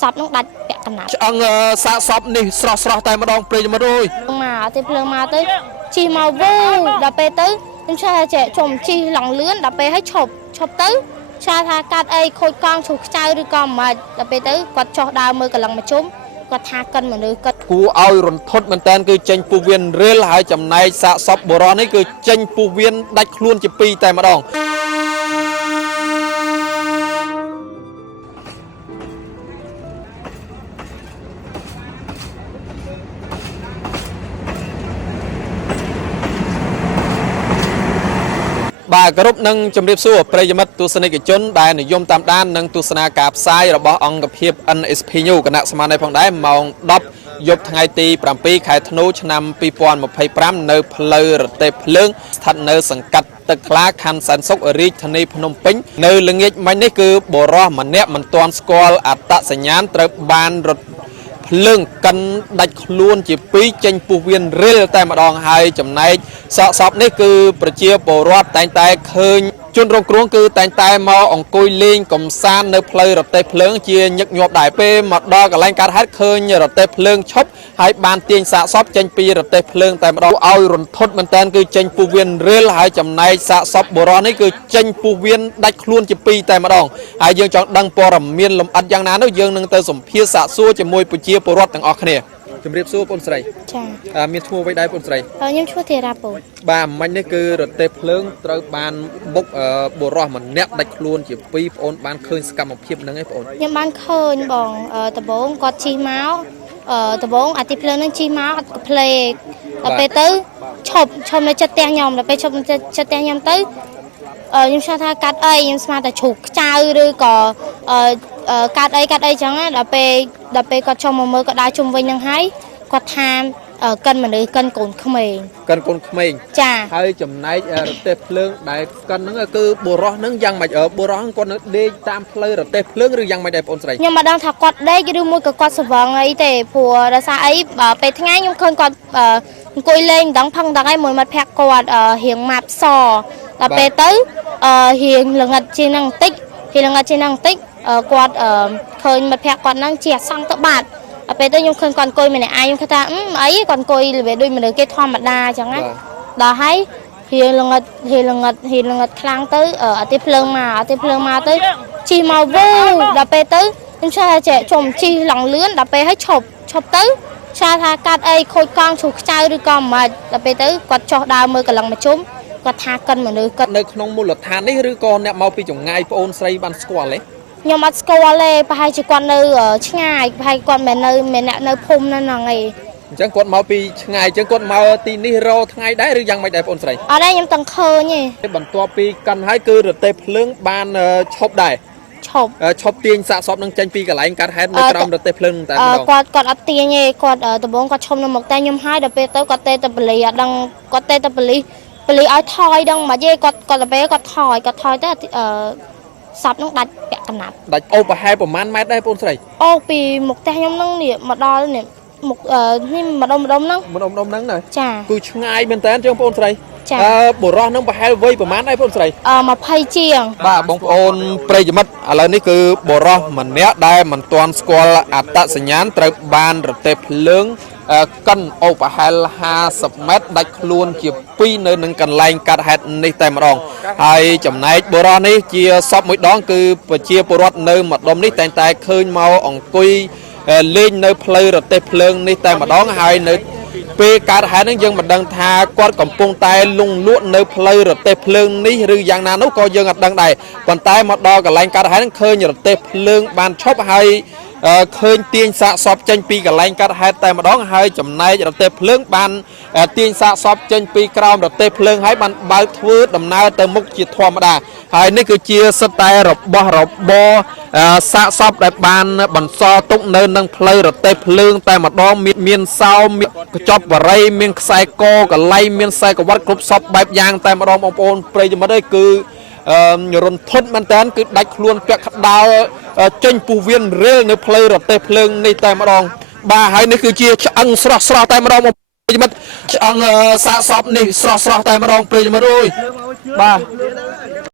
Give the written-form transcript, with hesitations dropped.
sập nó đặt bẹ cẩn nạp ông xã sập này sọ tay mà đong plei mà rồi mà thì phơi mà tới chi màu vô đập bẹ tới nhưng cha trẻ chồng chi lòng lươn đập bẹให้chộp tới cha tha cắt ấy khôi con chụp traiឬក៏mà đập bẹ tới quạt cho đào mưa cả lòng mà trúng quạt tha cân mà nơi cất គូឲ្យរន្ធត់មែនតើគឺចេញពូវៀនរៀលហើយចំណែកសាកសពបុរសនេះគឺចេញពូវៀនដាច់ខ្លួនជាពីរតែម្ដង បាទគ្រប់នឹងជំរាបសួរប្រិយមិត្តទស្សនិកជនដែលនិយមតាមដាននិងទស្សនាការផ្សាយរបស់អង្គភាព NSP News គណៈស្មានផងដែរម៉ោង 10 យប់ថ្ងៃទី 7 ខែធ្នូឆ្នាំ 2025 នៅផ្លូវរទេះភ្លើងស្ថិតនៅសង្កាត់ទឹកខ្លាខណ្ឌសែនសុខរាជធានីភ្នំពេញនៅល្ងាចមិញនេះគឺបុរសម្នាក់មិនទាន់ស្គាល់អត្តសញ្ញាណត្រូវបានរត់ភ្លើងកិនដាច់ខ្លួនជាពីរចេញពុះវៀនរិលតែម្ដងហើយចំណែកសពនេះគឺប្រជាពលរដ្ឋតែងតែឃើញជនរងគ្រោះគឺតែងតែមកអង្គុយលេងកំសាន្តនៅផ្លូវរទេះភ្លើងជាញឹកញាប់ដែរពេលមកដល់កន្លែងកើតហេតុឃើញរទេះភ្លើងឈប់ហើយបានទាញសាកសពចេញពីរទេះភ្លើងតែម្ដងឲ្យរន្ធត់មែនតើគឺចេញពុះវៀនរិលហើយចំណែកសាកសពបុរសនេះគឺចេញពុះវៀនដាច់ខ្លួនជាពីរតែម្ដងហើយយើងចង់ដឹងព័ត៌មានលម្អិតយ៉ាងណានោះយើងនឹងទៅសម្ភាសសាកសួរជាមួយប្រជាពលរដ្ឋទាំងអស់គ្នាជំរាបសួរបងស្រីចាមានឈ្មោះអ្វីដែរបងស្រីខ្ញុំឈ្មោះធីរ៉ាពូបាទមិញនេះគឺរទេះភ្លើងត្រូវបានបុកបុរសម្នាក់ដាច់ខ្លួនជាពីរបងអូនបានឃើញសកម្មភាពហ្នឹងឯងបងអូនខ្ញុំបានឃើញបងដំបងគាត់ជិះមកដំបងអាទិភ្លើងនឹងជិះមកអត់ក៏ផ្លេដល់ពេលទៅឈប់នៅចិត្តផ្ទះខ្ញុំដល់ពេលឈប់នៅចិត្តផ្ទះខ្ញុំទៅខ្ញុំឆ្លងថាកាត់អីខ្ញុំស្មានតែជ្រូកខ្ចៅឬក៏កាត់អីចឹងដល់ពេលគាត់ចុះមកមើលគាត់ដើរជុំវិញនឹងហើយគាត់ថាកិនមនុស្សកិនកូនក្មេងចាហើយចំណែករទេះភ្លើងដែលកិនហ្នឹងគឺបុរសហ្នឹងយ៉ាងម៉េចបុរសហ្នឹងគាត់នៅដេកតាមផ្លូវរទេះភ្លើងឬយ៉ាងម៉េចដែរបងស្រីខ្ញុំមិនដឹងថាគាត់ដេកឬមួយក៏គាត់ស្វឹងអីទេព្រោះដោយសារអីពេលថ្ងៃខ្ញុំឃើញគាត់អង្គុយលេងមិនដឹងផឹងដឹងអីមួយមាត់ភ័ក្រគាត់រៀងម៉ាប់សដល់ពេលទៅរៀងល្ងិតជាងហ្នឹងបន្តិចគាត់ឃើញមិត្តភ័ក្ដិគាត់ហ្នឹងជាអសង្ឃទៅបាត់ដល់ពេលទៅខ្ញុំឃើញគាត់អង្គុយម្នាក់ឯងខ្ញុំគិតថាអីគាត់អង្គុយល្បីដូចមនុស្សគេធម្មតាអញ្ចឹងណាដល់ហើយរៀងល្ងិតខ្លាំងទៅអត់ទេភ្លើងមកទៅជិះមកវូដល់ពេលទៅខ្ញុំឆ្លងចេះជុំជិះឡងលឿនដល់ពេលឲ្យឈប់ទៅឆ្លាថាកាត់អីខូចកង់ជ្រុះខ្ចៅឬក៏មិនដល់ពេលទៅគាត់ចោះដើរមើលកន្លងមកជុំគាត់ថាកិនមនុស្សគាត់នៅក្នុងមូលដ្ឋាននេះឬក៏អ្នកមកពីចម្ងាយបងអូនស្រីបានស្គាល់ទេខ្ញុំអត់ស្គាល់ទេប្រហែលជាគាត់នៅឆ្ងាយប្រហែលគាត់មិននៅភូមិហ្នឹងឯងអញ្ចឹងគាត់មកពីឆ្ងាយអញ្ចឹងគាត់មកទីនេះរថ្ងៃដែរឬយ៉ាងម៉េចដែរបងអូនស្រីអត់ទេខ្ញុំទាំងឃើញទេបន្ទាប់ពីកិនហើយគឺរទេះភ្លើងបានឈប់ដែរឈប់ទាញសាកសពនឹងចេញពីកន្លែងកាត់ហេតុនៅក្រោមរទេះភ្លើងតែម្ដងគាត់អត់ទាញទេគាត់ដំបងគាត់ឈប់នៅមុខតែខ្ញុំហើយដល់ពេលទៅគាត់ទេតែបលីអត់ដឹងគាត់ទេតែបលីឲ្យថយដឹងមកទេគាត់ទៅពេលគាត់ថយទៅសពនឹងដាច់ពាក់កណាត់ដាច់អូប្រហែលប្រហែលម៉ែត្រដែរបងស្រីអូពីមុខផ្ទះខ្ញុំហ្នឹងនេះមកដល់នេះមុខនេះម្ដុំហ្នឹងចាគឺឆ្ងាយមែនតើចឹងបងស្រីបុរសនឹងប្រហែលវ័យប្រហែលដែរបងស្រី20ជាងបាទបងប្អូនប្រិយមិត្តឥឡូវនេះគឺបុរសម្នាក់ដែលមិនទាន់ស្គាល់អត្តសញ្ញាណត្រូវបានរទេះភ្លើងកិនអូប្រហែល50ម៉ែត្រដាច់ខ្លួនជាពីរនៅនឹងកន្លែងកាត់ហេតុនេះតែម្ដងហើយចំណែកបុរសនេះជាសពមួយដងគឺប្រជាពលរដ្ឋនៅម្ដុំនេះតែងតែឃើញមកអង្គុយលេងនៅផ្លូវរទេះភ្លើងនេះតែម្ដងហើយនៅពេលកើតហេតុហ្នឹងយើងមិនដឹងថាគាត់កំពុងតែលង់លក់នៅផ្លូវរទេះភ្លើងនេះឬយ៉ាងណានោះក៏យើងអត់ដឹងដែរប៉ុន្តែមកដល់កន្លែងកើតហេតុហ្នឹងឃើញរទេះភ្លើងបានឈប់ហើយឃើញទាញសាកសពចេញពីកន្លែងកាត់ហេតុតែម្ដងហើយចំណែករទេះភ្លើងបានទាញសាកសពចេញពីក្រោមរទេះភ្លើងហើយបានបើកធ្វើដំណើរទៅមុខជាធម្មតាហើយនេះគឺជាសិទ្ធិតែរបស់របរសាកសពដែលបានបន្សល់ទុកនៅនឹងផ្លូវរទេះភ្លើងតែម្ដងមានសោមានកញ្ចប់បរិយមានខ្សែកកលៃមានខ្សែក្រវ៉ាត់គ្រប់សពបែបយ៉ាងតែម្ដងបងប្អូនប្រិយមិត្តអើយគឺរន្ធត់មែនតើគឺដាច់ខ្លួនពាក់ក្តោលចេញពុះវៀនរិលនៅផ្លូវរទេះភ្លើងនេះតែម្ដងបាទហើយនេះគឺជាឆ្អឹងស្រស់តែម្ដងបងប្រិយមិត្តឆ្អឹងសាកសពនេះស្រស់តែម្ដងប្រិយមិត្តអើយបាទ